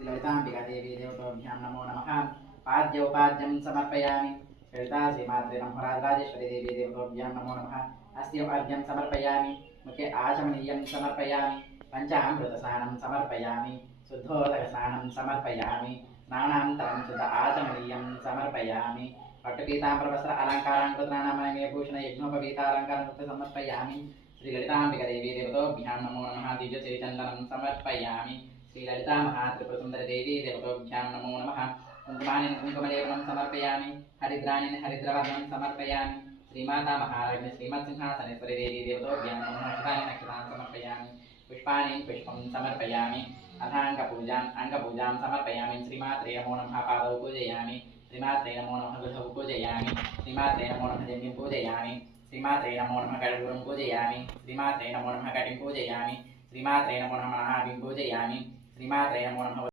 श्रीललिताम्बिकादेवी देवताभ्यां नमो नमः। पाद्योपाद्यं समर्पयामि। ललिता श्रीमात्रे नमः। राजराजेश्वरी देवी देवताभ्यां नमो नमः। अस्योपाद्यं समर्पयामि। मुखे आचमनीयं समर्पयामि। पञ्चामृतस्नानं समर्पयामि। शुद्धोदकस्नानं समर्पयामि। स्नानान्तरं शुद्ध आचमनीयं समर्पयामि। पट्टपीताम्बरवस्त्र अलङ्कारान् कृतनामये भूषण यज्ञोपवीतालङ्कारं समर्पयामि। श्रीललिताम्बिकादेवी देवताभ्यां नमो नमः। दिव्यचैतन्यं समर्पयामि। श्रीललिता महात्रिपुरसुन्दरीदेवी देवताभ्यां नमो नमः। कुङ्कुमानि कुङ्कुमलेपनं समर्पयामि। हरिद्राणि हरिद्रवर्णं समर्पयामि। श्रीमाता महाराज्ञी श्रीमत्सिंहासनेश्वरी देवी देवताभ्यां नमः। नक्षत्राणि नक्षत्रान् समर्पयामि। पुष्पाणि पुष्पं समर्पयामि। अङ्गपूजां समर्पयामि। श्रीमात्रे नमो नमः। पादौ पूजयामि। श्रीमात्रे नमो नमः। गृहौ पूजयामि। श्रीमात्रे नमो नमः। जन्यं पूजयामि। श्रीमात्रे नमो नमः। गडगुरुं पूजयामि। श्रीमात्रे नमो नमः। कटिं पूजयामि। श्रीमात्रे नमो नमः। महाविं पूजयामि। श्रीमात्रे नमो नमः।